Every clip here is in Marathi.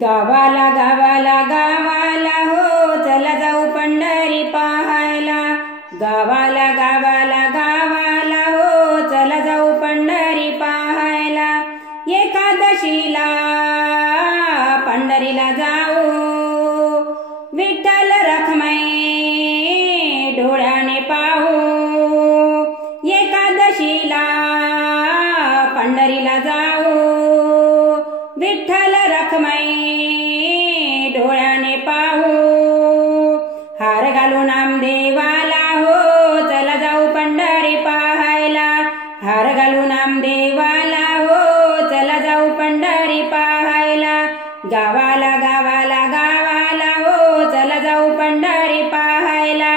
गावाला गावाला गावाला हो चला जाऊ पंढरी पाहायला। गावाला गावाला गावाला हो चला जाऊ पंढरी पाहायला। एकादशीला पंढरीला जाऊ विठ्ठल रखमाई डोळ्याने पाहू। एकादशीला पंढरीला जाऊ विठ्ठल रखमाई डोळ्याने पाहू। हार घालू नामदेवाला हो चला जाऊ पंढरी पाहायला। हार घालू नामदेवाला हो चला जाऊ पंढरी पाहायला। गावाला गावाला गावाला हो चला जाऊ पंढरी पाहायला।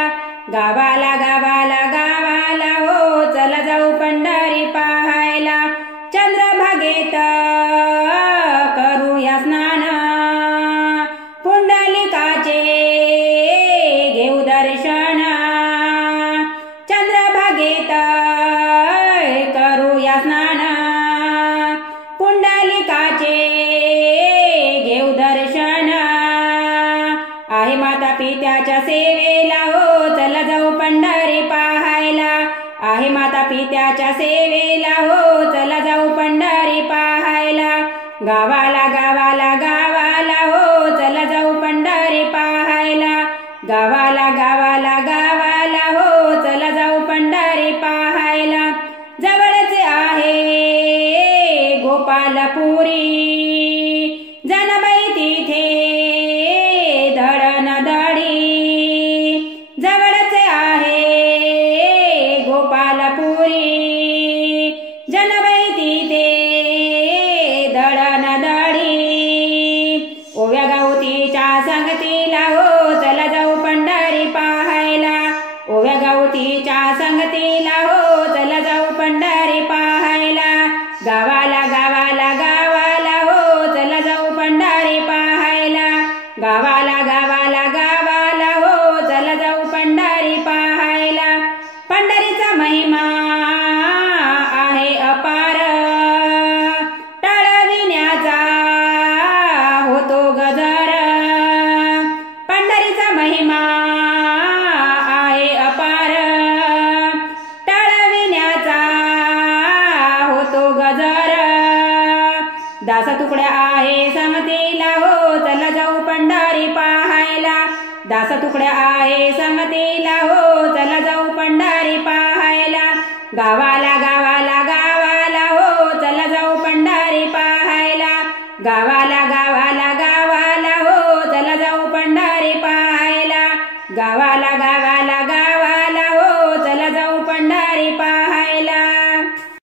गावाला गावाला गावाला हो चला जाऊ पंढरी पाहायला। चंद्रभागेत करूया स्नान पुंडलिकाचे घेऊ दर्शन। चंद्रभागेत करूया स्नान पुंडलिकाचे घेऊ दर्शन। आहे माता पित्याच्या सेवेला हो चला जाऊ पंढरी पाहायला। आहे माता पित्याच्या सेवेला हो चला जाऊ पंढरी पाहायला। गावाला गावाला गावाला हो चला जाऊ पंढरी पाहायला। गावाला गावाला गावाला हो चला जाऊ पंढरी पाहायला। जवळचे आहे गोपालपुरी जनाबाई तिथे धडण दडी। जवळचे आहे गोपालपुरी जनाबाई तिथे धडण दडी। ओव्या गावतीच्या संगतीला हो चला जाऊ पंढरी पाहायला। ओव्या गावतीच्या संगतीला हो चला जाऊ पंढरी पाहायला। गावाला गावाला गावाला हो चला जाऊ पंढरी पाहायला। गावाला गावाला गावाला हो चला जाऊ पंढरी पाहायला। पंढरीचा महिमा आहे अपार टळविण्याचा होतो गजर। पंढरीचा महिमा आहे अपार टळविण्याचा होतो गजर। दास तुकड्या आहे संगतीला हो चला जाऊ पंढरी पाहायला। दास तुकड्या आहे संगतीला हो चला जाऊ पंढरी पाहायला। गावाला गावाला गावाला हो चला जाऊ पंढरी पाहायला। गावाला गावाला गावाला हो चला जाऊ पंढरी पाहायला। गावाला गावाला